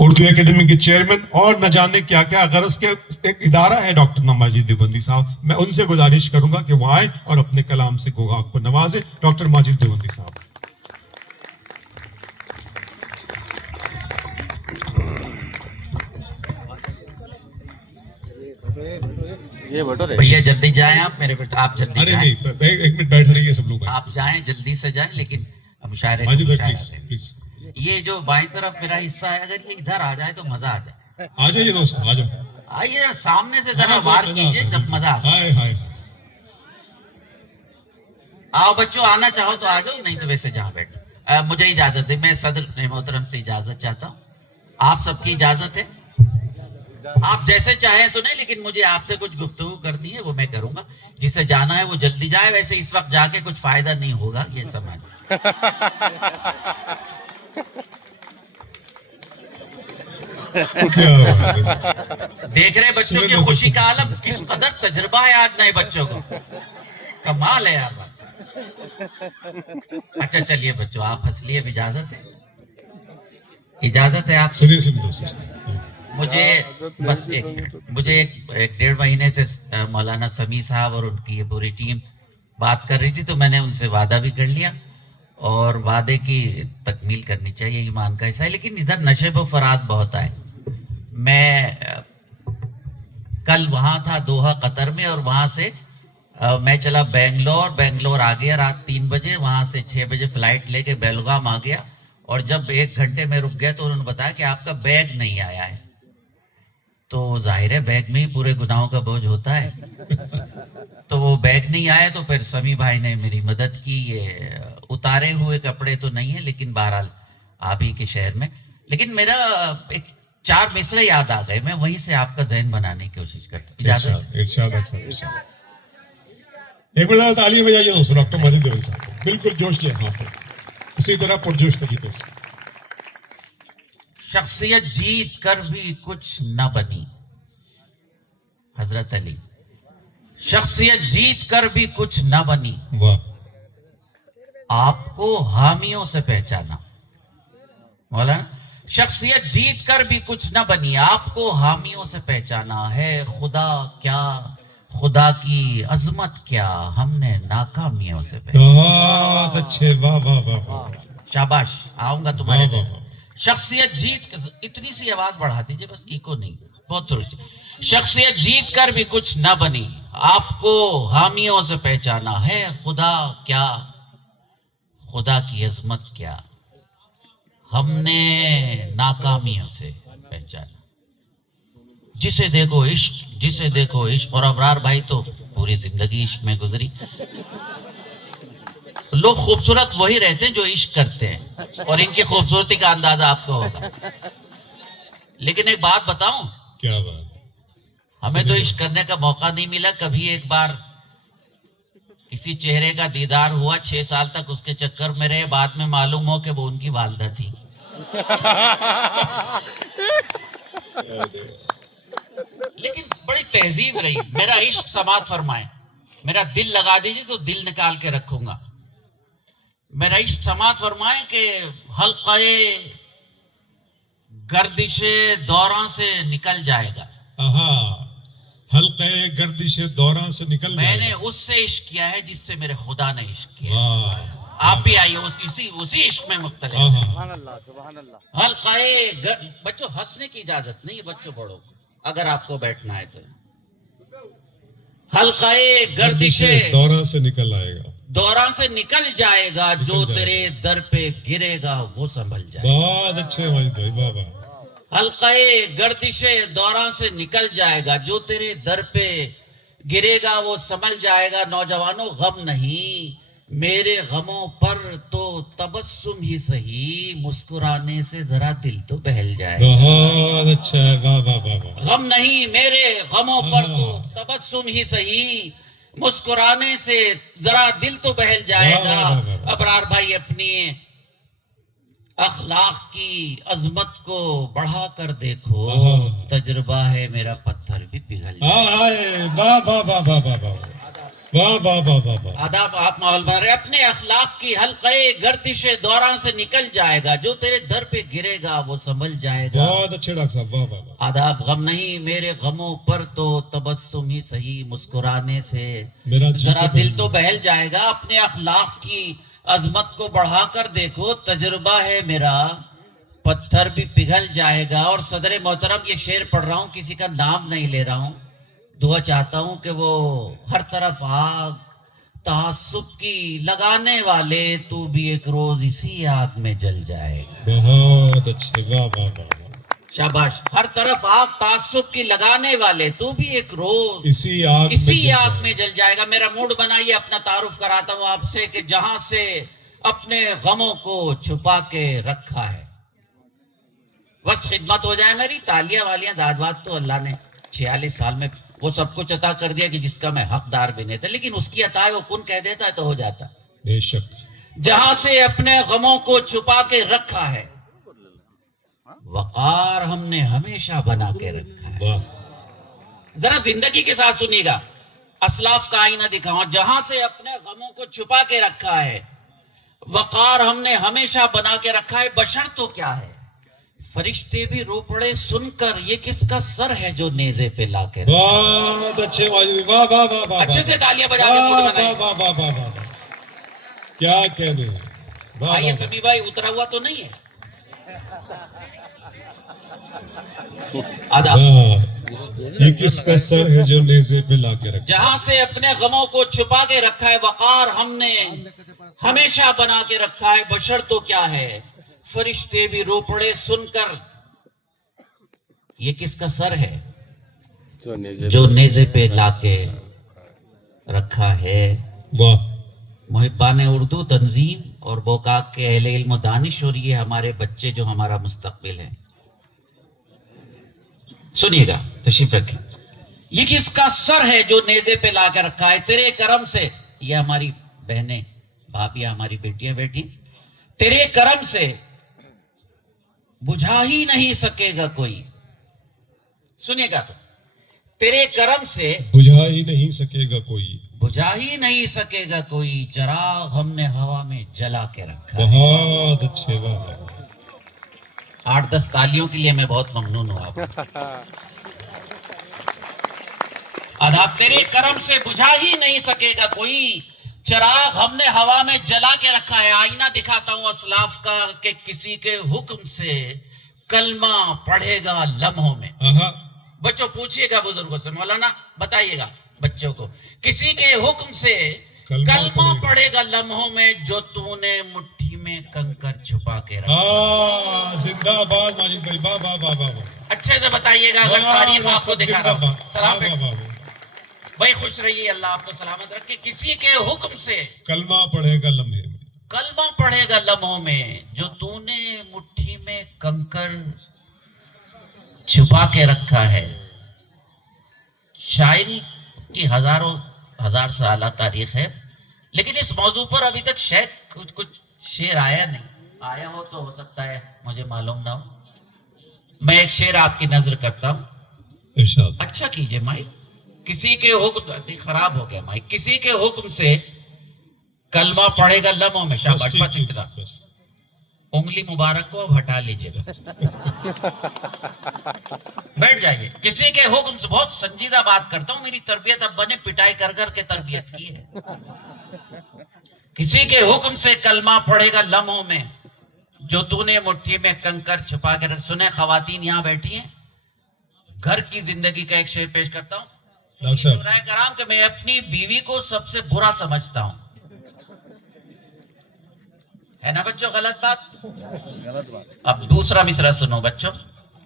Urdu academy کے chairman اور نہ جانے کیا کیا غرض کے ایک ادارہ ہے ڈاکٹر ماجد دیوبندی صاحب. میں ان سے گزارش کروں گا کہ وہ آئیں اور اپنے کلام سے گوگا کو نوازیں. ڈاکٹر ماجد دیوبندی صاحب. بھیا جلدی جائیں آپ میرے بیٹا, آپ جلدی ارے جائیں. نہیں, ایک منٹ بیٹھ رہیے سب لوگ. آپ جائیں, جلدی سے جائیں, لیکن مشاعرے کو ماجد بھائی مشاعرہ پلیز دیں. پلیز یہ جو بائیں طرف میرا حصہ ہے, اگر یہ ادھر آ جائے تو مزہ آ جائے. آ جائیے دوست, آ جاؤ. آئیے سامنے سے ذرا ہاں, وار مزہ کیجئے, آتا ہے, جب مزہ آتا ہے. ہائے ہائے. آؤ بچوں, آنا چاہو تو آ جاؤ, نہیں تو ویسے جہاں بیٹھو. مجھے اجازت دے, میں صدر محترم سے اجازت چاہتا ہوں. آپ سب کی اجازت ہے, آپ جیسے چاہیں سنیں, لیکن مجھے آپ سے کچھ گفتگو کرنی ہے, وہ میں کروں گا. جسے جانا ہے وہ جلدی جائے, ویسے اس وقت جا کے کچھ فائدہ نہیں ہوگا, یہ سمجھ. کیا بات ہے. دیکھ رہے بچوں کی خوشی کا عالم, کس قدر تجربہ ہے آج نئے بچوں کو. کمال ہے یار بات. اچھا چلیے بچوں, آپ ہنس لیے, اب اجازت ہے, اجازت ہے آپ. سنیے سنیے دوست. مجھے بس ایک منٹ, مجھے ایک 1.5 مہینے سے مولانا سمیع صاحب اور ان کی یہ پوری ٹیم بات کر رہی تھی, تو میں نے ان سے وعدہ بھی کر لیا, اور وعدے کی تکمیل کرنی چاہیے, ایمان کا حصہ ہے. لیکن ادھر نشیب و فراز بہت آئے. میں کل وہاں تھا دوحہ قطر میں, اور وہاں سے میں چلا بنگلور آ گیا رات 3 بجے, وہاں سے 6 بجے فلائٹ لے کے بیلگام آ گیا. اور جب 1 گھنٹے میں رک گیا تو انہوں نے بتایا کہ آپ کا بیگ نہیں آیا ہے. تو ظاہر ہے بیگ میں ہی پورے گناہوں کا بوجھ ہوتا ہے. تو وہ بیگ نہیں آیا, تو پھر سمیع بھائی نے میری مدد کی. یہ اتارے ہوئے کپڑے تو نہیں ہیں, لیکن بہرحال آپ ہی کے شہر میں. لیکن میرا ایک 4 مصرے یاد آ گئے, میں وہیں سے آپ کا ذہن بنانے کی کوشش کرتا ہوں. اجازت. ارشاد. ایک منٹ تعلیم بجائیے دوستوں ڈاکٹر ماجد دیوبندی صاحب کو. بالکل جوش لے ہاں پر, اسی طرح پرجوش طریقے سے. شخصیت جیت کر بھی کچھ نہ بنی, حضرت علی. شخصیت جیت کر بھی کچھ نہ بنی, واہ. آپ کو حامیوں سے پہچانا. مولانا, شخصیت جیت کر بھی کچھ نہ بنی, آپ کو حامیوں سے پہچانا ہے. خدا کیا, خدا کی عظمت کیا, ہم نے ناکامیوں سے پہچانا. بہت اچھے, واہ واہ واہ واہ. شاباش, آؤں گا تمہارے واہ دل. واہ واہ. شخصیت جیت, اتنی سی آواز بڑھا دیجئے, بس ایکو نہیں, بہت تھوڑی سی. شخصیت جیت کر بھی کچھ نہ بنی, آپ کو حامیوں سے پہچانا ہے. خدا کیا, خدا کی عظمت کیا, ہم نے ناکامیوں سے پہچانا. جسے دیکھو عشق, جسے دیکھو عشق. اور ابرار بھائی تو پوری زندگی عشق میں گزری. لوگ خوبصورت وہی رہتے ہیں جو عشق کرتے ہیں, اور ان کی خوبصورتی کا اندازہ آپ کو ہوگا. لیکن ایک بات بتاؤں, کیا بات. ہمیں تو عشق کرنے کا موقع نہیں ملا. کبھی ایک بار کسی چہرے کا دیدار ہوا, 6 سال تک اس کے چکر میں رہے, بعد میں معلوم ہو کہ وہ ان کی والدہ تھی. لیکن بڑی تہذیب رہی. میرا عشق سماعت فرمائے, میرا دل لگا دیجیے تو دل نکال کے رکھوں گا. میرا عشق سماعت فرمائے کہ حلقہ گردش دوراں سے نکل جائے گا. حلقہ گردش دوراں سے نکل میں جائے نے گا. اس سے عشق کیا ہے جس سے میرے خدا نے عشق کیا. واہ. آپ بھی آئیے, اسی عشق میں مبتلا. آہا. حلقہ بچوں ہنسنے کی اجازت نہیں ہے, بچوں بڑوں کو, اگر آپ کو بیٹھنا ہے تو. حلقہ گردش دوراں سے نکل آئے گا, دوراں سے نکل جائے گا, جو تیرے در پہ گرے گا وہ سنبھل جائے گا. بہت اچھے ماجد بھائی, واہ واہ. حلقہ گردش دوراں سے نکل جائے گا, جو تیرے در پہ گرے گا وہ سنبھل جائے گا. نوجوانوں, غم نہیں میرے غموں پر تو تبسم ہی سہی, مسکرانے سے ذرا دل تو بہل جائے گا. بہت اچھا ہے, واہ واہ واہ واہ. غم نہیں میرے غموں پر تو تبسم ہی سہی, مسکرانے سے ذرا دل تو بہل جائے گا. ابرار بھائی, اپنی اخلاق کی عظمت کو بڑھا کر دیکھو, تجربہ ہے میرا پتھر بھی پگھل جائے. واہ واہ واہ واہ واہ واہ. واہ واہ واہ واہ واہ. آداب آپ ماحول بنا رہے. اپنے اخلاق کی حلقے گردش دوراں سے نکل جائے گا, جو تیرے در پہ گرے گا وہ سنبھل جائے گا. بہت اچھے ڈاکٹر صاحب, واہ واہ واہ. آداب غم نہیں میرے غموں پر تو تبسم ہی صحیح, مسکرانے سے میرا جی ذرا تو دل تو بہل جائے گا. اپنے اخلاق کی عظمت کو بڑھا کر دیکھو, تجربہ ہے میرا پتھر بھی پگھل جائے گا. اور صدر محترم یہ شعر پڑھ رہا ہوں, کسی کا نام نہیں لے رہا ہوں, دعا چاہتا ہوں کہ وہ ہر طرف آگ تعصب کی لگانے والے, تو بھی ایک روز اسی آگ میں جل جائے گا. بہت اچھے, واہ واہ واہ واہ. شاباش. ہر طرف آگ تعصب کی لگانے والے, تو بھی ایک روز اسی آگ میں جل جائے گا. میرا موڈ بنائیے, اپنا تعارف کراتا ہوں آپ سے کہ جہاں سے اپنے غموں کو چھپا کے رکھا ہے. بس خدمت ہو جائے میری. تالیاں والیاں داد واد تو اللہ نے 46 سال میں وہ سب کچھ عطا کر دیا کہ جس کا میں حقدار بھی نہیں تھا, لیکن اس کی عطا ہے وہ کن کہہ دیتا ہے تو ہو جاتا. بے شک. جہاں سے اپنے غموں کو چھپا کے رکھا ہے, وقار ہم نے ہمیشہ بنا کے رکھا ہے. واہ. ذرا زندگی کے ساتھ سنیے گا, اسلاف کا آئینہ دکھاؤں. جہاں سے اپنے غموں کو چھپا کے رکھا ہے, وقار ہم نے ہمیشہ بنا کے رکھا ہے. بشر تو کیا ہے, فرشتے بھی رو پڑے سن کر, یہ کس کا سر ہے جو نیزے پہ لا کے رکھا. بہت اچھے ماجد, واہ واہ واہ واہ. اچھے سے تالیاں بجا کے موڈ واہ بنائیں. واہ واہ واہ واہ. کیا کہنے ہیں, واہ آئیے واہ. سمی بھائی, اترا ہوا تو نہیں ہے. آداب. یہ کس کا سر ہے جو نیزے پہ لا کے رکھا. جہاں سے اپنے غموں کو چھپا کے رکھا ہے, وقار ہم نے ہمیشہ بنا کے رکھا ہے. بشر تو کیا ہے, فرشتے بھی رو پڑے سن کر, یہ کس کا سر ہے جو نیزے پہ لا کے رکھا ہے. واہ. محبان اردو تنظیم اور بوکاک کے اہل علم و دانش, اور یہ ہمارے بچے جو ہمارا مستقبل ہے. سنیے گا, تشریف رکھیں. یہ کس کا سر ہے جو نیزے پہ لا کے رکھا ہے, تیرے کرم سے. یہ ہماری بہنیں, بھابیاں, ہماری بیٹیاں بیٹھی. تیرے کرم سے بجھا ہی نہیں سکے گا کوئی. سنیے گا تو, تیرے کرم سے بجھا ہی نہیں سکے گا کوئی. بجھا ہی نہیں سکے گا کوئی, چراغ ہم نے ہوا میں جلا کے رکھا. بہت اچھے, واہ واہ. 8-10 تالیوں کے لیے میں بہت ممنون ہوں آپ. آداب. تیرے کرم سے بجھا ہی نہیں سکے گا کوئی, چراغ ہم نے ہوا میں جلا کے رکھا ہے. آئینہ دکھاتا ہوں اسلاف کا کہ کسی کے حکم سے کلمہ پڑھے گا لمحوں میں. بچوں پوچھئے گا بزرگوں سے, مولانا بتائیے گا بچوں کو, کسی کے حکم سے کلمہ پڑھے گا لمحوں میں, جو تو نے مٹھی میں کنکر چھپا کے رکھا. زندہ باد ماجد بھائی, واہ واہ واہ واہ. اچھے سے بتائیے گا, اگر تاریخ آپ کو دکھا رہا ہوں. سلام بھائی, خوش رہیے, اللہ آپ کو سلامت رکھے. کسی کے حکم سے کلمہ پڑھے گا لمحے میں, کلمہ پڑھے گا لمحوں میں, جو تو نے مٹھی میں کنکر چھپا کے رکھا ہے. شاعری کی ہزار سالہ تاریخ ہے, لیکن اس موضوع پر ابھی تک شاید کچھ شعر آیا نہیں. آیا ہو تو ہو سکتا ہے مجھے معلوم نہ ہو. میں ایک شعر آپ کی نظر کرتا ہوں. ارشاد. اچھا کیجئے مائی. کسی کے حکم, خراب ہو گیا مائی. کسی کے حکم سے کلمہ پڑھے گا لمحوں میں. شاباش, بس اتنا. انگلی مبارک کو اب ہٹا لیجئے گا, بیٹھ جائیے. کسی کے حکم سے, بہت سنجیدہ بات کرتا ہوں, میری تربیت اب بنے پٹائی کر کر کے تربیت کی ہے. کسی کے حکم سے کلمہ پڑھے گا لمحوں میں, جو تو نے مٹھی میں کنکر چھپا کے رکھ. سنیں خواتین یہاں بیٹھی ہیں, گھر کی زندگی کا ایک شعر پیش کرتا ہوں. شورائے کرام کہ میں اپنی بیوی کو سب سے برا سمجھتا ہوں. ہے نا بچوں غلط بات؟ اب دوسرا مصرع سنو بچوں,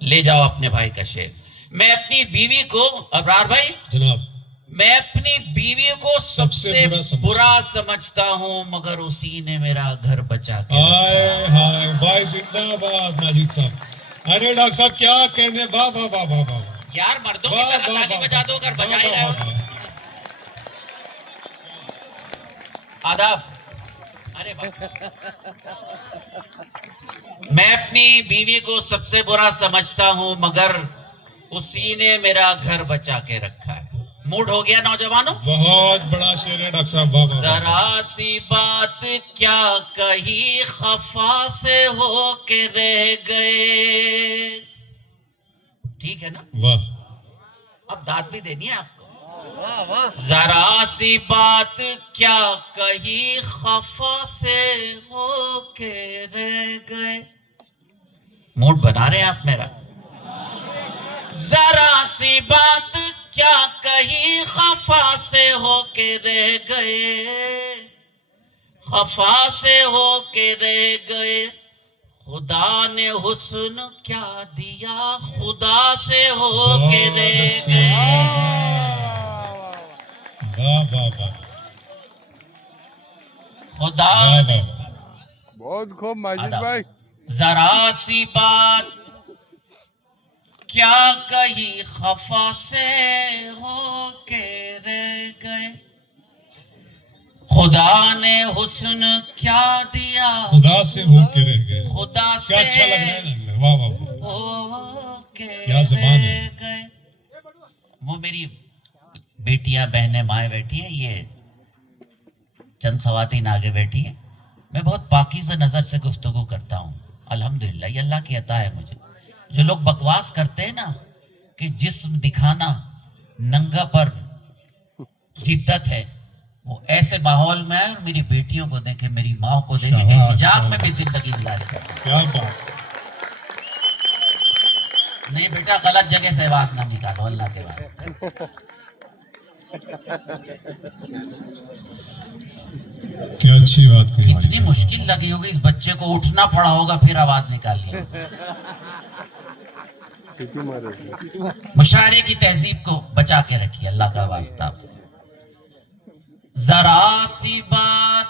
لے جاؤ اپنے بھائی کا شعر. میں اپنی بیوی کو, ابرار بھائی جناب, میں اپنی بیوی کو سب سے برا سمجھتا ہوں, مگر اسی نے میرا گھر بچا کے. ہائے ہائے بھائی, زندہ باد ماجد صاحب. ارے ڈاکٹر صاحب کیا کہنے, واہ واہ واہ واہ واہ. یار مردوں کی طرح تالی بجا دو اگر بجا ہی رہے ہو. آداب. ارے میں اپنی بیوی کو سب سے برا سمجھتا ہوں, مگر اسی نے میرا گھر بچا کے رکھا ہے. موڈ ہو گیا نوجوانوں؟ بہت بڑا شعر ہے ڈاکٹر صاحب. واہ واہ واہ. ذرا سی بات کیا کہی خفا سے ہو کے رہ گئے. ٹھیک ہے نا؟ واہ. اب داد بھی دینی ہے آپ کو. ذرا سی بات کیا کہی خفا سے ہو کے رہ گئے. موڈ بنا رہے ہیں آپ میرا؟ ذرا سی بات کیا کہی خفا سے ہو کے رہ گئے. خفا سے ہو کے رہ گئے. خدا نے حسن کیا دیا خدا سے ہو کے رہ گئے. واہ واہ واہ. خدا واہ واہ. بہت خوب ماجد بھائی. ذرا سی بات کیا کہی خفا سے ہو کے رہ گئے. خدا نے حسن کیا دیا خدا سے ہو کے رہ گئے. خدا کیا سے اچھا لگ رہا ہے نا. واہ واہ واہ. ہو کے کیا زبان ہے. رہ گئے. وہ میری بیٹیاں بہنیں مائیں بیٹھی ہیں, یہ چند خواتین آگے بیٹھی ہیں. میں بہت پاکیزہ نظر سے گفتگو کرتا ہوں الحمدللہ, یہ اللہ کی عطا ہے مجھے. جو لوگ بکواس کرتے ہیں نا کہ جسم دکھانا ننگا پر جدت ہے, وہ ایسے ماحول میں ہے. اور میری بیٹیوں کو دیکھیں, میری ماں کو دیکھیں کہ حجاب میں بھی زندگی گزاری کرتے ہیں. کیا بات. نہیں بیٹا, غلط جگہ سے بات نہ نکالو اللہ کے واسطے. کیا اچھی بات کہی. کتنی مشکل لگی ہوگی اس بچے کو, اٹھنا پڑا ہوگا پھر آواز نکالی. مشاعرے کی تہذیب کو بچا کے رکھیے اللہ کا واسطہ. ذرا سی بات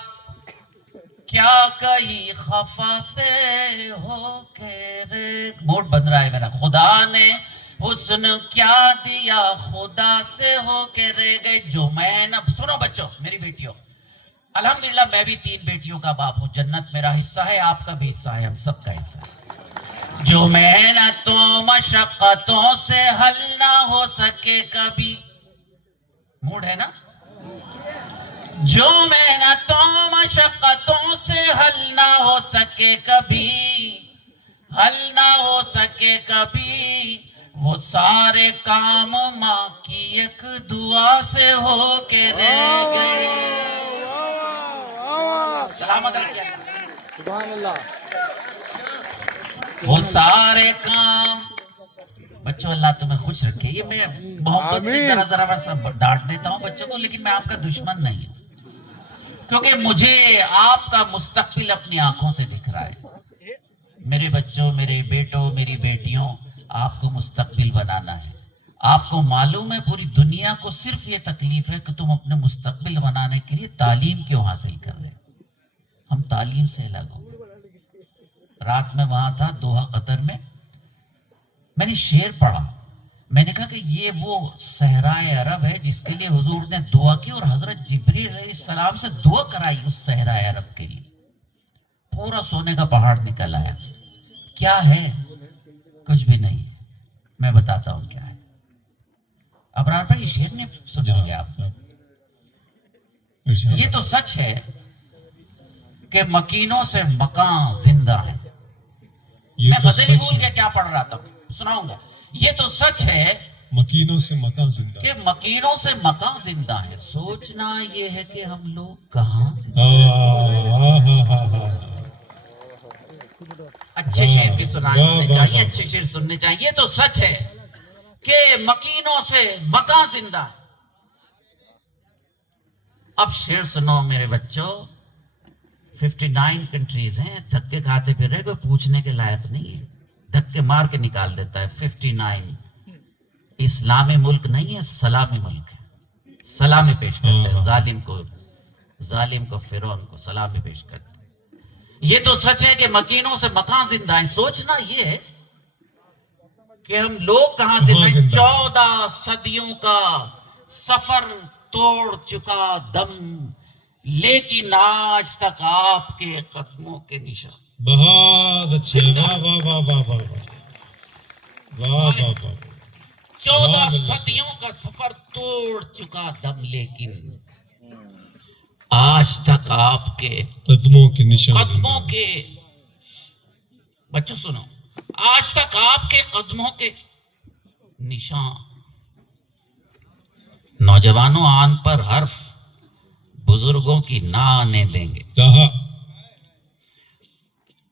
کیا کہی خفا سے ہو کے رہ. موڈ بن رہا ہے میرا. خدا نے حسن کیا دیا خدا سے ہو کے رہ گئے. جو میں نہ سنو بچوں, میری بیٹیوں, الحمدللہ میں بھی 3 بیٹیوں کا باپ ہوں. جنت میرا حصہ ہے, آپ کا بھی حصہ ہے, ہم سب کا حصہ ہے. جو محنتوں مشقتوں سے حل نہ ہو سکے کبھی. موڈ ہے نا؟ جو محنتوں مشقتوں سے حل نہ ہو سکے کبھی, حل نہ ہو سکے کبھی, وہ سارے کام ماں کی ایک دعا سے ہو کے رہ گئے. سلامت رکھیے. سبحان اللہ. وہ سارے کام. بچوں اللہ تمہیں خوش رکھے. یہ میں محبت میں ذرا سا ڈانٹ دیتا ہوں بچوں کو, لیکن میں آپ کا دشمن نہیں ہوں, کیونکہ مجھے آپ کا مستقبل اپنی آنکھوں سے دکھ رہا ہے. میرے بچوں, میرے بیٹوں, میری بیٹیوں, آپ کو مستقبل بنانا ہے. آپ کو معلوم ہے پوری دنیا کو صرف یہ تکلیف ہے کہ تم اپنے مستقبل بنانے کے لیے تعلیم کیوں حاصل کر رہے. ہم تعلیم سے الگ ہو گئے. رات میں وہاں تھا دوحہ قطر میں, میں نے شعر پڑھا. میں نے کہا کہ یہ وہ صحرائے عرب ہے جس کے لیے حضور نے دعا کی, اور حضرت جبریل علیہ السلام سے دعا کرائی اس صحرائے عرب کے لیے. پورا سونے کا پہاڑ نکل آیا. کیا ہے؟ کچھ بھی نہیں. میں بتاتا ہوں کیا ہے. ابرار بھائی, یہ شعر نہیں سنو گے آپ. یہ تو سچ ہے کہ مکینوں سے مکان زندہ ہے. میں غزل ہی بھول گیا کیا پڑھ رہا تھا, سناؤں گا. یہ تو سچ ہے مکینوں سے مکان زندہ, کہ مکینوں سے مکان زندہ ہے. سوچنا یہ ہے کہ ہم لوگ کہاں زندہ ہیں. اچھے شعر بھی سنانے چاہیے, اچھے شعر سننے چاہیے. یہ تو سچ ہے کہ مکینوں سے مکان زندہ ہے. اب شعر سنو میرے بچوں. 59 کنٹریز ہیں, دھکے کھاتے پھر رہے, کوئی پوچھنے کے لائق نہیں ہے. دھکے مار کے نکال دیتا ہے. 59 اسلامی ملک نہیں ہے, سلامی ملک ہے. سلامی پیش کرتے ہیں ظالم کو فرعون کو سلامی پیش کرتے ہیں. یہ تو سچ ہے کہ مکینوں سے مکان زندہ ہے. سوچنا یہ ہے کہ ہم لوگ کہاں زندہ ہیں. 14 صدیوں کا سفر توڑ چکا دم, لیکن آج تک آپ کے قدموں کے نشان. بہت اچھے. واہ واہ واہ واہ واہ واہ واہ واہ واہ. 14 صدیوں کا سفر توڑ چکا دم، لیکن آج تک آپ کے قدموں کے نشان قدموں کے، بچوں سنو، آج تک آپ کے قدموں کے نشان. نوجوانوں آن پر حرف بزرگوں کی نہ آنے دیں گے.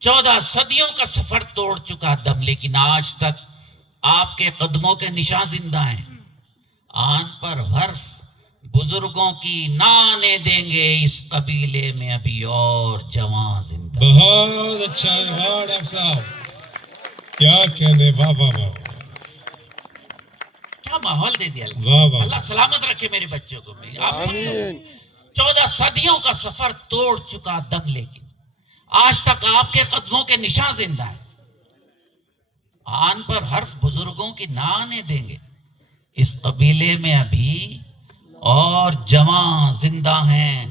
14 صدیوں کا سفر توڑ چکا دم، لیکن آج تک آپ کے قدموں کے نشان زندہ ہیں. آن پر حرف بزرگوں کی نہ آنے دیں گے، اس قبیلے میں ابھی اور جوان زندہ. بہت اچھا ہے، واہ ڈاکٹر صاحب کیا کہنے، واہ واہ واہ کیا ماحول دے دیا اللہ. واہ واہ. اللہ سلامت رکھے میرے بچوں کو بھی. آپ سن لو، آمین. 14 صدیوں کا سفر توڑ چکا دم، لیکن آج تک آپ کے قدموں کے نشان زندہ ہیں. آن پر حرف بزرگوں کی نہ آنے دیں گے، اس قبیلے میں ابھی اور جوان زندہ ہیں.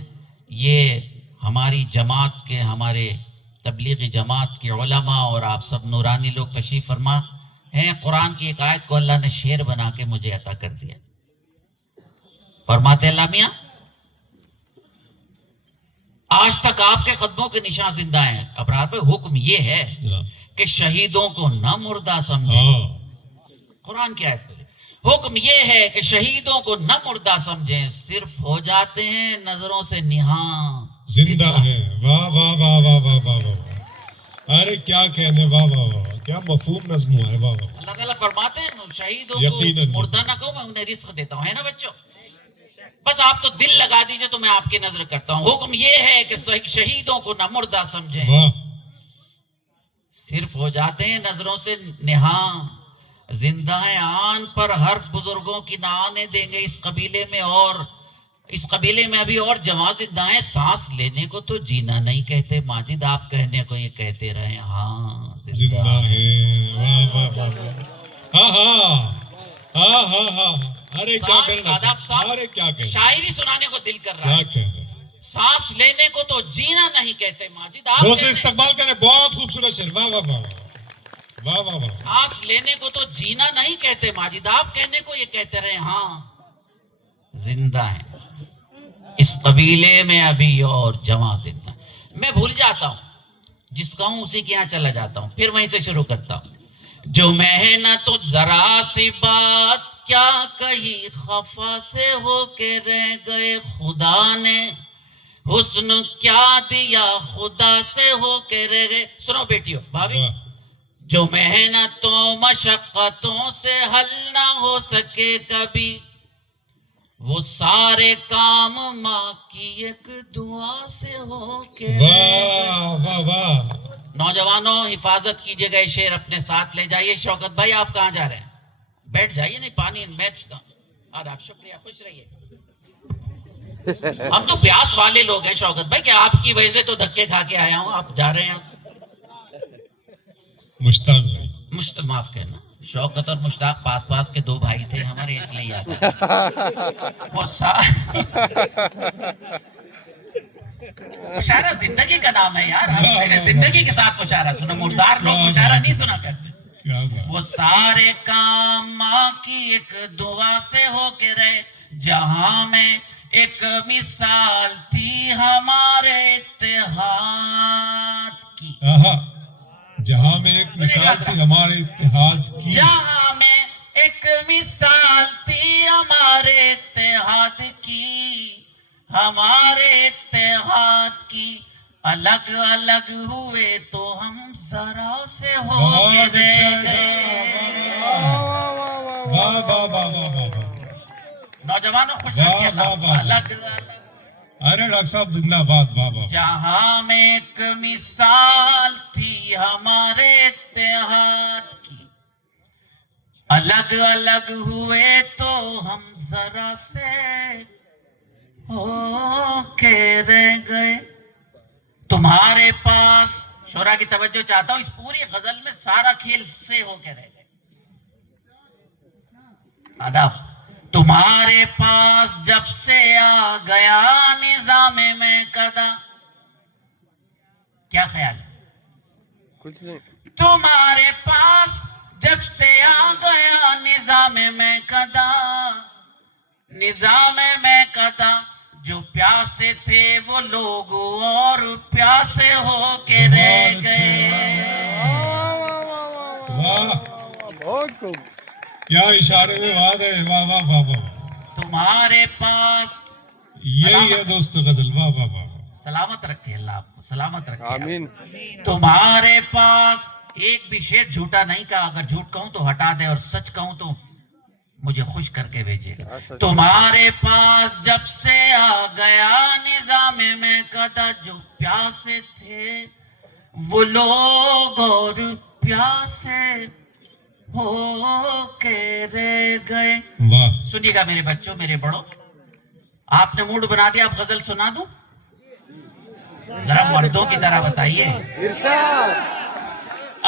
یہ ہماری جماعت کے، ہمارے تبلیغی جماعت کے علماء اور آپ سب نورانی لوگ تشریف فرما ہیں. قرآن کی ایک آیت کو اللہ نے شعر بنا کے مجھے عطا کر دیا. فرماتے اللہ میاں آج تک آپ کے قدموں کے نشان زندہ ہیں. ابرار پہ حکم یہ ہے کہ شہیدوں کو نہ مردہ سمجھیں. قرآن کی آیت پہ حکم یہ ہے کہ شہیدوں کو نہ مردہ سمجھیں، صرف ہو جاتے ہیں نظروں سے نہاں زندہ ہے. واہ واہ واہ واہ واہ واہ واہ. ارے کیا کہنے، واہ واہ واہ کیا مفہوم نظم ہوا ہے. واہ واہ. اللہ تعالیٰ فرماتے ہیں شہیدوں یقیناً. کو مردہ نہ کہو، میں انہیں رزق دیتا ہوں. ہے نا بچوں؟ بس آپ تو دل لگا دیجئے تو میں آپ کی نظر کرتا ہوں. حکم یہ ہے کہ شہیدوں کو نہ مردہ سمجھیں، واہ. صرف ہو جاتے ہیں نظروں سے نہاں زندہ ہیں. آن پر حرف بزرگوں کی نہ آنے دیں گے، اس قبیلے میں ابھی اور جوان زندہ ہیں. سانس لینے کو تو جینا نہیں کہتے ماجد، آپ کہنے کو یہ کہتے رہے ہاں زندہ ہے. واہ واہ واہ واہ. ہاں ہاں ہاں ہاں ہاں. ارے کیا کہنا، ارے کیا کہنا، شاعری سنانے کو دل کر رہا کیا ہے. کہنا. سانس لینے کو تو جینا نہیں کہتے ماجد، آپ دوست کہنے استقبال کریں. بہت خوبصورت شعر. واہ واہ واہ واہ واہ واہ. سانس لینے کو تو جینا نہیں کہتے ماجد، آپ کہنے کو یہ کہتے رہے ہاں زندہ ہیں. اس قبیلے میں ابھی اور جوان زندہ. میں بھول جاتا ہوں، جس کا ہوں اسی کے یہاں چلا جاتا ہوں، پھر وہیں سے شروع کرتا ہوں. جو محنت ذرا سی بات کیا کہی، خفا سے ہو کے رہ گئے. خدا نے حسن کیا دیا، خدا سے ہو کے رہ گئے. سنو بیٹیوں بھابھی، جو محنتوں مشقتوں سے حل نہ ہو سکے کبھی، وہ سارے کام ماں کی ایک دعا سے ہو کے رہ گئے. واہ واہ واہ. نوجوانوں حفاظت کیجئے گا، یہ شعر اپنے ساتھ لے جائیے. شوکت بھائی آپ کہاں جا رہے ہیں؟ بیٹھ جائیے. نہیں پانی میں آداب. شکریہ، خوش رہیے. ہم تو پیاس والے لوگ ہیں شوکت بھائی، کہ آپ کی وجہ سے تو دھکے کھا کے آیا ہوں. آپ جا رہے ہیں مشتاق بھائی. معاف کرنا. شوکت اور مشتاق پاس کے دو بھائی تھے ہمارے، اس لیے یاد آیا. وہ مشاعرہ زندگی کا نام ہے یار. زندگی کے ساتھ مشاعرہ سنو. مردار لوگ مشاعرہ نہیں سنا کرتے. وہ سارے کام ماں کی ایک دعا سے ہو کے رہے، جہاں میں ایک مثال تھی ہمارے اتحاد کی. جہاں میں ایک مثال تھی ہمارے اتحاد کی. جہاں میں ایک مثال تھی ہمارے اتحاد کی، ہمارے اتحاد کی. الگ الگ ہوئے تو ہم ذرا سے ہو کے رہ گئے. واہ واہ واہ واہ واہ. نوجوانوں خوش رکھیے اللہ. الگ الگ. ارے ڈاکٹر صاحب زندہ باد. واہ واہ. جہاں میں ایک مثال تھی ہمارے اتحاد کی، الگ الگ ہوئے تو ہم ذرا سے ہو کے رہ گئے. تمہارے پاس، شعراء کی توجہ چاہتا ہوں، اس پوری غزل میں سارا کھیل سے ہو کے رہ گئے. آداب. تمہارے پاس جب سے آ گیا نظام میں قدا. کیا خیال ہے؟ کچھ نہیں. تمہارے پاس جب سے آ گیا نظام میں کدا نظام میں کدا جو پیاسے تھے وہ لوگ اور پیاسے ہو کے رہ گئے. واہ بہت خوب. کیا اشارے میں بات ہے. واہ واہ واہ واہ. تمہارے پاس یہی ہے دوست غزل. واہ واہ واہ. سلامت رکھے اللہ آپ کو, سلامت رکھے. آمین. تمہارے پاس ایک بھی شعر جھوٹا نہیں کہا. اگر جھوٹ کہوں تو ہٹا دے اور سچ کہوں تو مجھے خوش کر کے بھیجے. تمہارے پاس جب سے آ گیا نظام میں قدا جو پیاسے تھے وہ لوگ اور پیاسے ہو کے رہ گئے. واہ. سنیے گا میرے بچوں, میرے بڑوں, آپ نے موڈ بنا دیا. آپ غزل سنا دوں ذرا مردوں کی طرح بتائیے. ارشاد.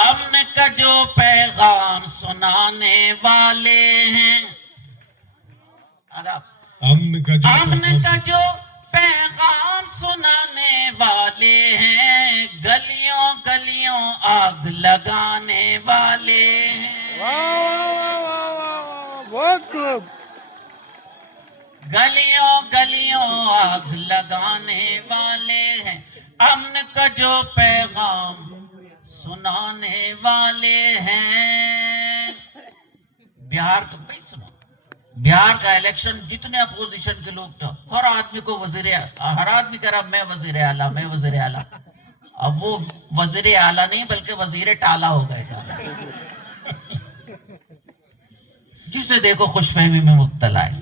امن کا جو پیغام سنانے والے ہیں, امن کا جو پیغام سنانے والے ہیں, گلیوں گلیوں آگ لگانے والے ہیں. بہت خوب. گلیوں گلیوں آگ لگانے والے ہیں, امن کا جو پیغام سنانے والے ہیں. بہار کا بھائی سنو, بہار کا الیکشن جتنے اپوزیشن کے لوگ تھے ہر آدمی کو ہر آدمی کہہ رہا میں وزیر اعلیٰ, میں وزیر اعلیٰ. اب وہ وزیر اعلیٰ نہیں بلکہ وزیر ٹالا ہو گئے سارے. جسے دیکھو خوش فہمی میں مبتلا ہے.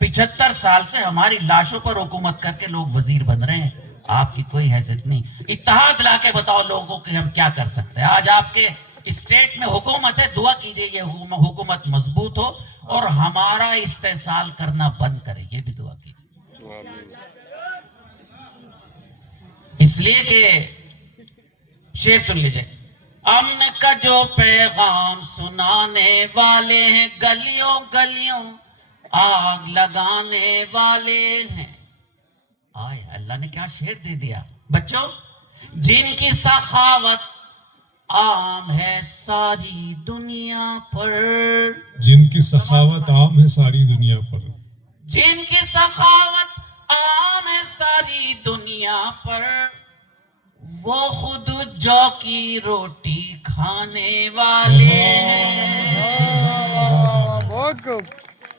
75 سال سے ہماری لاشوں پر حکومت کر کے لوگ وزیر بن رہے ہیں. آپ کی کوئی حیثیت نہیں. اتحاد لا کے بتاؤ لوگوں کہ ہم کیا کر سکتے ہیں. آج آپ کے اسٹیٹ میں حکومت ہے, دعا کیجئے یہ حکومت مضبوط ہو اور ہمارا استحصال کرنا بند کرے, یہ بھی دعا کیجئے. اس لیے کہ شعر سن لیجئے. امن کا جو پیغام سنانے والے ہیں, گلیوں گلیوں آگ لگانے والے ہیں. آئے اللہ نے کیا شعر دے دیا بچوں. جن کی سخاوت عام ہے ساری دنیا پر, جن کی سخاوت عام ہے ساری دنیا پر, جن کی سخاوت عام ہے ساری دنیا پر, وہ خود جو کی روٹی کھانے والے ہیں. بہت خوب.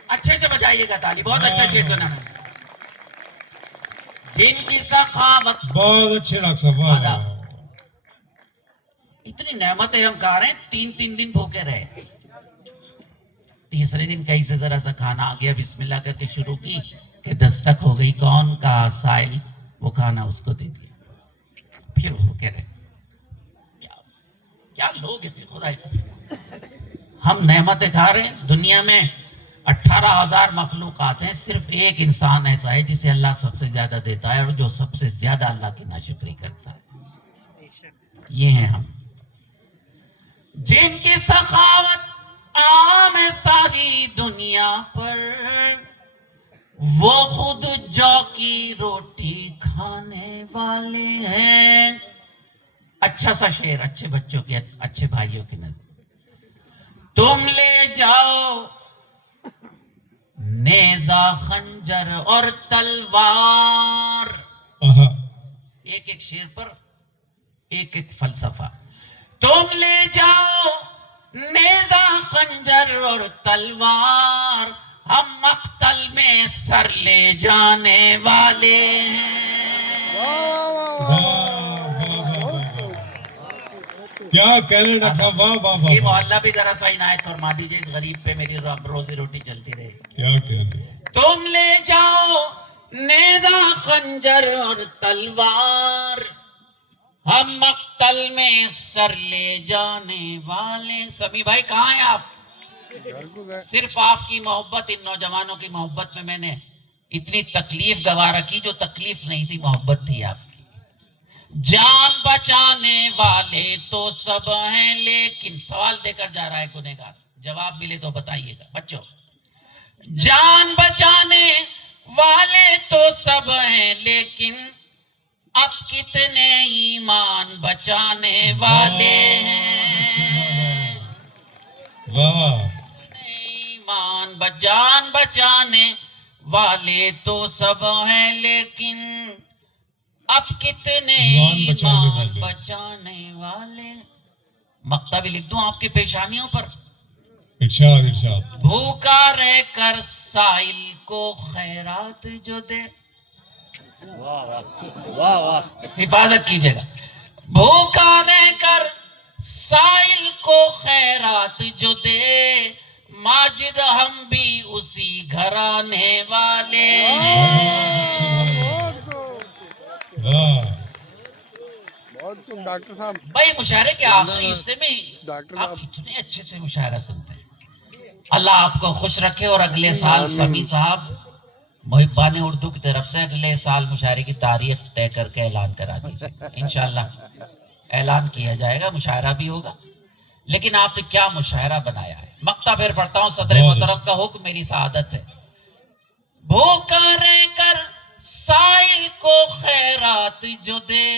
اچھے سے بجائیے گا تالی, بہت اچھا شعر سنا میں. جن کی سخاوت, بہت اچھے ڈاکٹر صاحب. واہ واہ. اتنی نعمتیں ہم کھا رہے ہیں, 3 دن بھوکے رہے. تیسرے دن کہیں سے ذرا سا کھانا آ گیا, بسم اللہ کر کے شروع کی کہ دستک ہو گئی, کون کا سائل, وہ کھانا اس کو دے دیا. پھر بھوکے رہے. کیا لوگ تھے خدا کی قسم. ہم نعمتیں کھا رہے ہیں. دنیا میں 18,000 مخلوقات ہیں, صرف ایک انسان ایسا ہے جسے اللہ سب سے زیادہ دیتا ہے اور جو سب سے زیادہ اللہ کی ناشکری کرتا ہے. یہ ہیں ہم. جن کی سخاوت عام ہے ساری دنیا پر, وہ خود جو کی روٹی کھانے والے ہیں. اچھا سا شعر اچھے بچوں کے, اچھے بھائیوں کی نظر. تم لے جاؤ نیزہ خنجر اور تلوار. ایک ایک شعر پر ایک ایک فلسفہ. تم لے جاؤ نیزہ خنجر اور تلوار, ہم مقتل میں سر لے جانے والے ہیں. کیا کہنے ڈاکٹر صاحب. واہ واہ واہ. یہ محلہ بھی ذرا سا عنایت فرما دیجیے, اس غریب پہ میری روزی روٹی چلتی رہے. کیا کہنے. تم لے جاؤ نیزہ خنجر اور تلوار, ہم مقتل میں سر لے جانے والے. سبھی بھائی کہاں ہیں آپ؟ صرف آپ کی محبت, ان نوجوانوں کی محبت میں نے اتنی تکلیف گوارا کی. جو تکلیف نہیں تھی محبت تھی آپ کی. جان بچانے والے تو سب ہیں لیکن, سوال دے کر جا رہا ہے گنہگار, جواب ملے تو بتائیے گا بچوں. جان بچانے والے تو سب ہیں لیکن اب کتنے ایمان بچانے والے ہیں. واہ. ایمان والے تو سب ہیں لیکن اب کتنے ایمان بچانے ایمان والے۔ بچانے والے. مقطع بھی لکھ دوں آپ کی پیشانیوں پر. ارشاد ارشاد. بھوکا رہ کر سائل کو خیرات جو دے. حفاظت کیجئے گا. بھوکا رہ کر سائل کو خیرات جو دے. ماجد ہم بھی اسی گھرانے والے ہیں. بہت خوب واہ. بہت خوب ڈاکٹر صاحب. بھائی مشاعرے کے آخری حصے میں ڈاکٹر آپ صاحب اتنے اچھے سے مشاعرہ سنتے ہیں. اللہ آپ کو خوش رکھے اور اگلے سال سمیع صاحب محبان اردو کی طرف سے اگلے سال مشاعرے کی تاریخ طے کر کے اعلان کرا دیجیے. انشاءاللہ اعلان کیا جائے گا, مشاعرہ بھی ہوگا. لیکن آپ نے کیا مشاعرہ بنایا ہے. مقطع پھر پڑھتا ہوں. صدر محترم کا حکم میری سعادت ہے. بھوکا رہ کر سائل کو خیرات جو دے.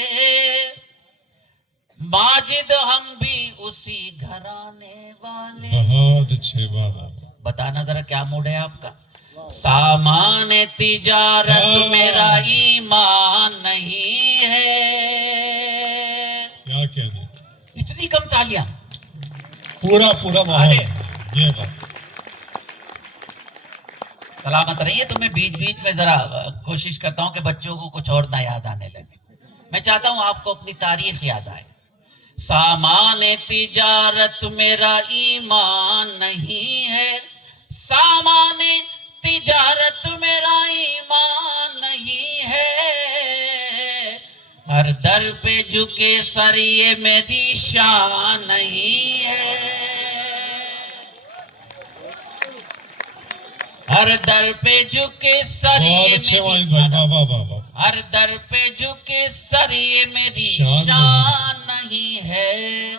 ماجد ہم بھی اسی گھرانے والے. بہت اچھے. واہ واہ. بتانا ذرا کیا موڈ ہے آپ کا. سامان تجارت میرا ایمان نہیں ہے. کیا کہنا. اتنی کم تالیاں. پورا پورا ماحول ہے. یہ بات. سلامت رہیے. تو میں بیچ بیچ میں ذرا کوشش کرتا ہوں کہ بچوں کو کچھ اور نہ یاد آنے لگے. میں چاہتا ہوں آپ کو اپنی تاریخ یاد آئے. سامان تجارت میرا ایمان نہیں ہے. سامان تجارت میرا ایمان نہیں ہے. ہر در پہ جھکے سر یہ میری شان نہیں ہے. ہر در پہ جھکے سر بہت یہ اچھے میری واحد بھائی. واہ واہ واہ واہ. ہر در پہ جھکے سر یہ میری شان شان نہیں ہے.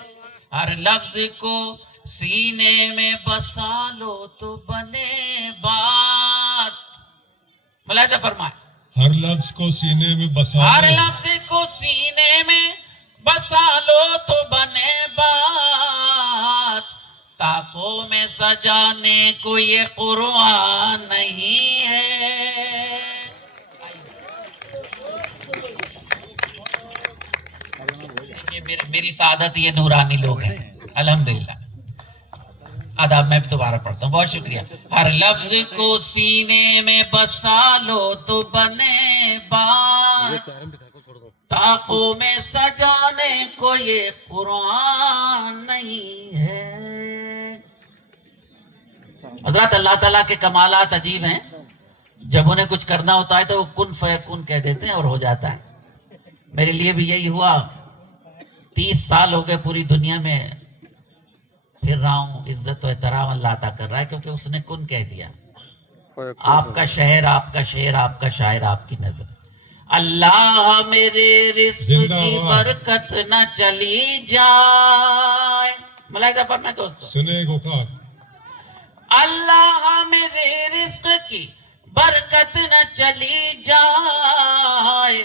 ہر لفظ کو سینے میں بسا لو تو بنے بات. ملاحظہ فرمائے. ہر لفظ کو سینے میں بسا ہر لو. لفظ کو سینے میں بسا لو تو بنے بات. طاقوں میں سجانے کو یہ قرآن نہیں ہے. میری سعادت یہ نورانی لوگ ہیں الحمدللہ. آداب میں دوبارہ پڑھتا ہوں. بہت شکریہ. ہر لفظ کو سینے میں بسا لو تو بنے بات. طاقوں میں سجانے کو یہ قرآن نہیں ہے. حضرات اللہ تعالیٰ کے کمالات عجیب ہیں. جب انہیں کچھ کرنا ہوتا ہے تو وہ کن فیکون کہہ دیتے ہیں اور ہو جاتا ہے. میرے لیے بھی یہی ہوا. 30 سال ہو گئے پوری دنیا میں پھر رہا ہوں. عزت و احترام اللہ عطا کر رہا ہے کیونکہ اس نے کن کہہ دیا. آپ کا شہر, آپ کا شعر, آپ کا شاعر, آپ کی نظر. اللہ میرے رزق کی برکت نہ چلی جائے. ملاحظہ فرمائے دوستو. سنے کو کہا. اللہ میرے رزق کی برکت نہ چلی جائے.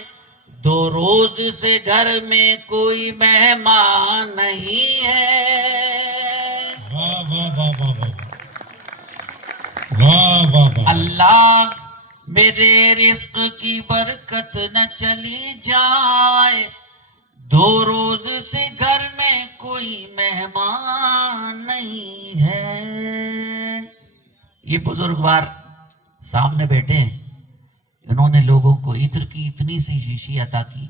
2 روز سے گھر میں کوئی مہمان نہیں ہے. واہ واہ واہ واہ واہ. واہ واہ واہ. اللہ میرے رزق کی برکت نہ چلی جائے. 2 روز سے گھر میں کوئی مہمان نہیں ہے. یہ بزرگوار سامنے بیٹھے ہیں. انہوں نے لوگوں کو عطر کی اتنی سی شیشی عطا کی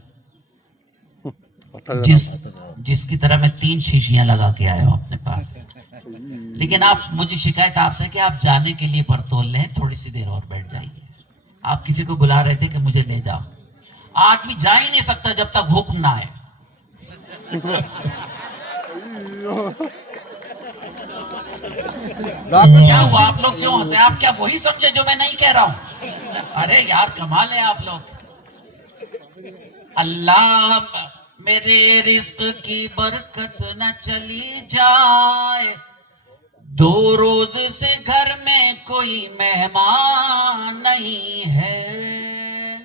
جس کی طرح میں 3 شیشیاں لگا کے آیا ہوں اپنے پاس. لیکن مجھے شکایت آپ سے کہ آپ جانے کے لیے پرتول لیں, تھوڑی سی دیر اور بیٹھ جائیے. آپ کسی کو بلا رہے تھے کہ مجھے لے جاؤ. آدمی جا ہی نہیں سکتا جب تک حکم نہ آئے. کیا ہوا آپ لوگ کیوں ہنسے؟ آپ کیا وہی سمجھے جو میں نہیں کہہ رہا ہوں؟ ارے یار کمال ہے آپ لوگ. اللہ میرے رزق کی برکت نہ چلی جائے. 2 روز سے گھر میں کوئی مہمان نہیں ہے.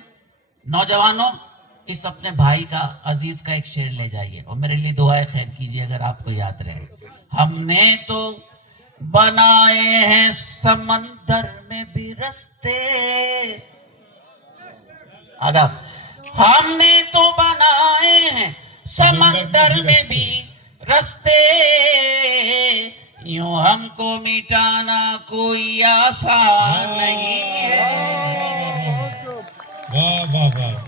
نوجوانوں اس اپنے بھائی کا عزیز کا ایک شعر لے جائیے اور میرے لیے دعائے خیر کیجیے اگر آپ کو یاد رہے. ہم نے تو بنائے ہیں سمندر میں میں بھی رستے آداب ہم نے تو بنائے ہیں سمندر میں بھی رستے یوں ہم کو مٹانا کوئی آسان نہیں ہے واہ واہ واہ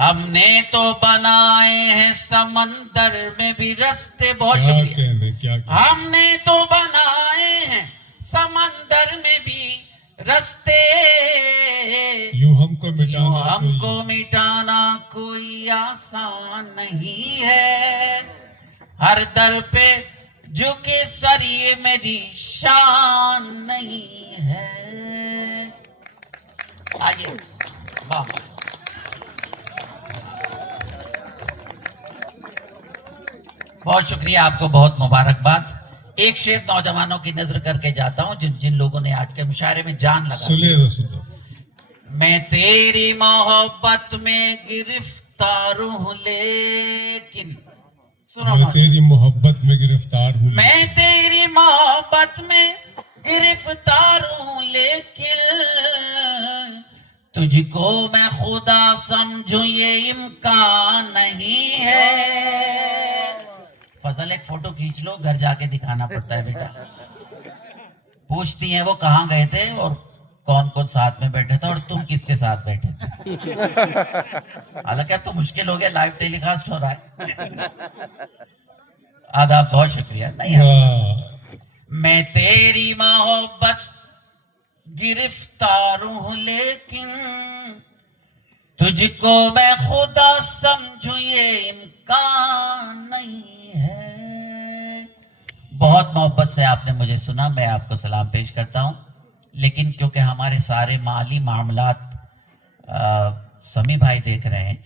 ہم نے تو بنائے ہیں سمندر میں بھی رستے بہت کیا شکریہ کہنے کیا کہنے ہم نے تو بنائے ہیں سمندر میں بھی رستے یوں ہم کو یوں مٹانا ہم کوئی کو مٹانا کوئی آسان نہیں ہے ہر در پہ جھکے سر یہ میری شان نہیں ہے آئیے واہ بہت شکریہ آپ کو بہت مبارکباد ایک شعر نوجوانوں کی نظر کر کے جاتا ہوں جن لوگوں نے آج کے مشاعرے میں جان لگا سنیے رسول میں تیری محبت میں گرفتار ہوں لیکن سنو میں تیری محبت میں گرفتار ہوں میں تیری محبت میں گرفتار ہوں لیکن تجھ کو میں خدا سمجھوں یہ امکان نہیں ہے فضل ایک فوٹو کھینچ لو گھر جا کے دکھانا پڑتا ہے بیٹا پوچھتی ہیں وہ کہاں گئے تھے اور کون کون ساتھ میں بیٹھے تھے اور تم کس کے ساتھ بیٹھے تھے حالانکہ اب تو مشکل ہو گیا لائیو ٹیلی کاسٹ ہو رہا ہے آداب بہت شکریہ نہیں میں تیری محبت گرفتار ہوں لیکن تجھ کو میں خدا سمجھوں یہ امکان نہیں ہے بہت محبت سے آپ نے مجھے سنا میں آپ کو سلام پیش کرتا ہوں لیکن کیونکہ ہمارے سارے مالی معاملات سمی بھائی دیکھ رہے ہیں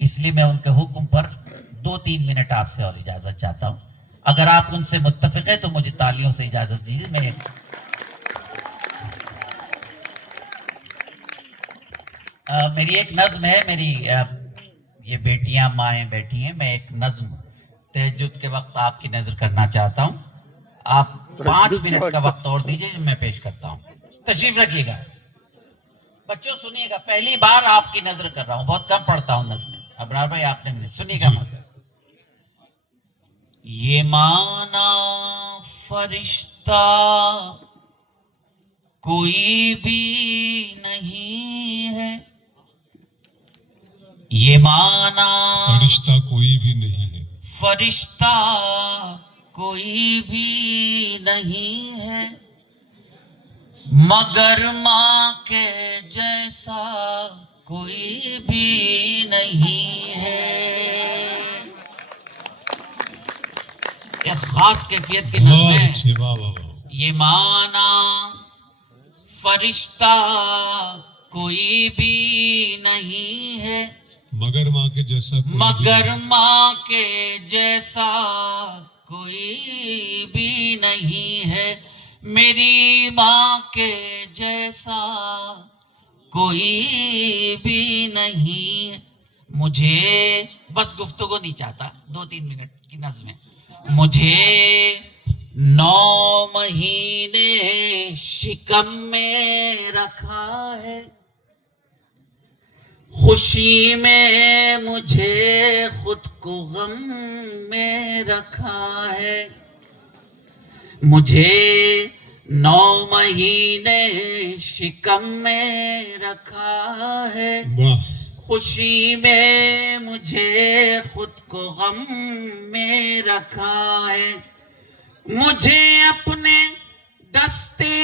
اس لیے میں ان کے حکم پر 2-3 منٹ آپ سے اور اجازت چاہتا ہوں اگر آپ ان سے متفق ہیں تو مجھے تالیوں سے اجازت دیجیے میں میری ایک نظم ہے میری یہ بیٹیاں مائیں بیٹھی ہیں میں ایک نظم تہجد کے وقت آپ کی نظر کرنا چاہتا ہوں آپ 5 منٹ کا وقت اور دیجیے میں پیش کرتا ہوں تشریف رکھیے گا بچوں سنیے گا پہلی بار آپ کی نظر کر رہا ہوں بہت کم پڑھتا ہوں نظمیں ابرار بھائی آپ نے سنیے گا مطلب یہ مانا فرشتہ کوئی بھی نہیں ہے یہ مانا فرشتہ کوئی بھی نہیں ہے فرشتہ کوئی بھی نہیں ہے مگر ماں کے جیسا کوئی بھی نہیں ہے ایک خاص کیفیت کی نظم بہت ہے اچھے واہ واہ واہ یہ مانا فرشتہ کوئی بھی نہیں ہے مگر ماں کے جیسا کوئی بھی مگر نہیں۔ ماں کے جیسا کوئی بھی نہیں ہے میری ماں کے جیسا کوئی بھی نہیں ہے مجھے بس گفتگو نہیں چاہتا 2-3 منٹ کی نظم ہے مجھے 9 مہینے شکم میں رکھا ہے خوشی میں مجھے خود کو غم میں رکھا ہے مجھے 9 مہینے شکم میں رکھا ہے واہ خوشی میں مجھے خود کو غم میں رکھا ہے مجھے اپنے دستے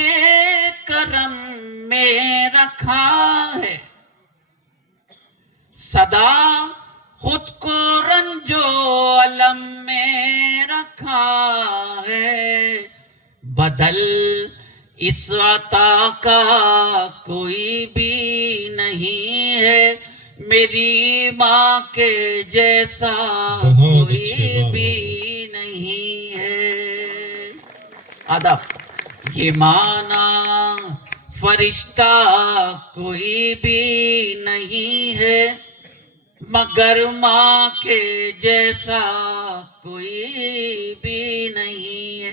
کرم میں رکھا ہے صدا خود کو رنجو علم میں رکھا ہے بدل اس عطا کا کوئی بھی نہیں ہے میری ماں کے جیسا بہت کوئی اچھے، واہ، بھی نہیں ہے آداب یہ مانا فرشتہ کوئی بھی نہیں ہے مگر ماں کے جیسا کوئی بھی نہیں ہے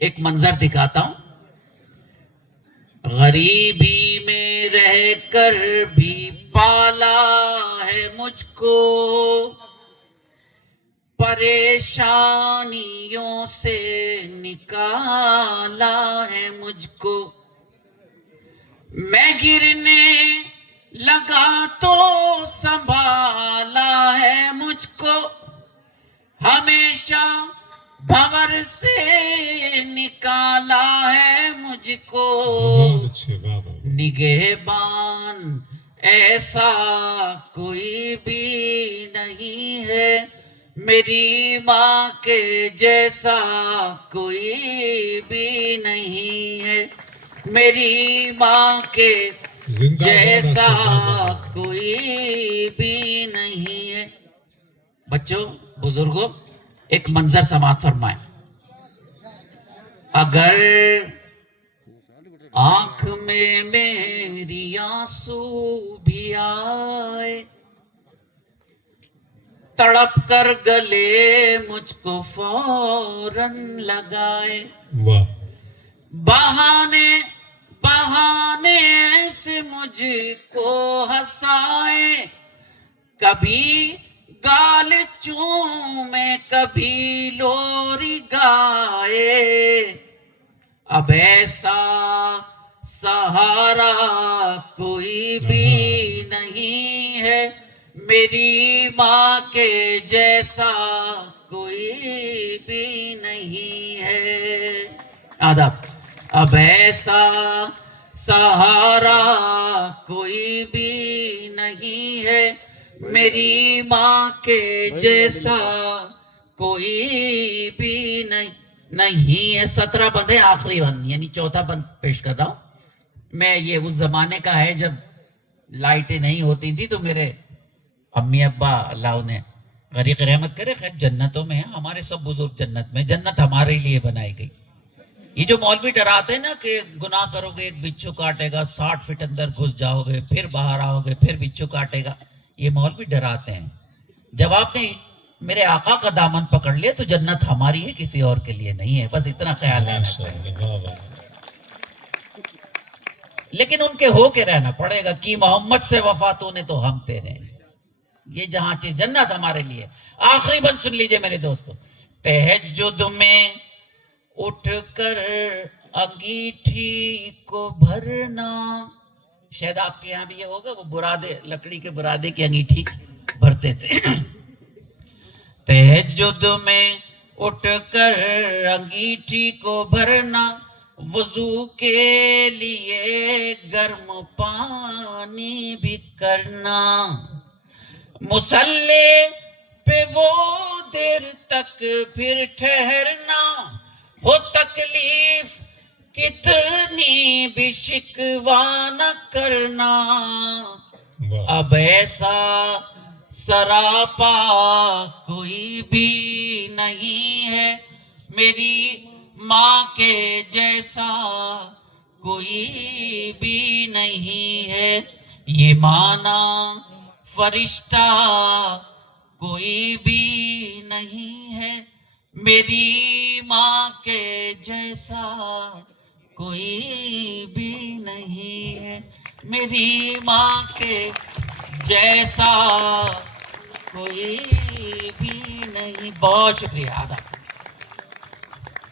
ایک منظر دکھاتا ہوں. غریبی میں رہ کر بھی پالا ہے مجھ کو, پریشانیوں سے نکالا ہے مجھ کو. میں گرنے لگا تو سنبھالا ہے مجھ کو, ہمیشہ بھنور سے نکالا ہے مجھ کو. بہت اچھے, واہ واہ. نگہبان ایسا کوئی بھی نہیں ہے, میری ماں کے جیسا کوئی بھی نہیں ہے, میری ماں کے زندہ جیسا باد. کوئی بھی نہیں ہے. بچوں, بزرگوں, ایک منظر سماعت فرمائیں. اگر آنکھ میں میری آنسو بھی آئے, تڑپ کر گلے مجھ کو فوراً لگائے, واہ. بہانے سے مجھ کو ہنسائے, کبھی گال چومے کبھی لوری گائے. اب ایسا سہارا کوئی بھی نہیں ہے, میری ماں کے جیسا کوئی بھی نہیں ہے. آداب. اب ایسا سہارا کوئی بھی نہیں ہے, میری ماں کے جیسا کوئی بھی نہیں ہے. 17 بند ہے, آخری بند یعنی چوتھا بند پیش کر رہا ہوں میں. یہ اس زمانے کا ہے جب لائٹیں نہیں ہوتی تھی, تو میرے امی ابا اللہ انہیں غریق رحمت کرے, خیر جنتوں میں ہیں, ہمارے سب بزرگ جنت میں. جنت ہمارے لیے بنائی گئی. یہ جو مولوی ڈراتے ہیں نا کہ گناہ کرو گے ایک بچھو کاٹے گا, 60 فٹ اندر گھس جاؤ گے, پھر باہر آؤ گے, پھر بچھو کاٹے گا, یہ مولوی ڈراتے ہیں. جب آپ نے میرے آقا کا دامن پکڑ لیا تو جنت ہماری ہے, کسی اور کے لیے نہیں ہے, بس اتنا خیال رہنا چاہیے. لیکن ان کے ہو کے رہنا پڑے گا, کی محمد سے وفا تو نے تو ہم تیرے, یہ جہاں چیز جنت ہمارے لیے. آخری بند سن لیجئے میرے دوستو. تہجد میں اٹھ کر انگیٹھی کو بھرنا, شاید آپ کے یہاں بھی یہ ہوگا, وہ برادے, لکڑی کے برادے کی انگیٹھی بھرتے تھے. تہجد میں اٹھ کر انگیٹھی کو بھرنا, وضو کے لیے گرم پانی بھی کرنا, مصلی پہ وہ دیر تک پھر ٹھہرنا, ہو تکلیف کتنی بھی شکوہ نہ کرنا. اب ایسا سراپا کوئی بھی نہیں ہے, میری ماں کے جیسا کوئی بھی نہیں ہے. یہ مانا فرشتہ کوئی بھی نہیں ہے, میری ماں کے جیسا کوئی بھی نہیں ہے, میری ماں کے جیسا کوئی بھی نہیں. بہت شکریہ. آداب.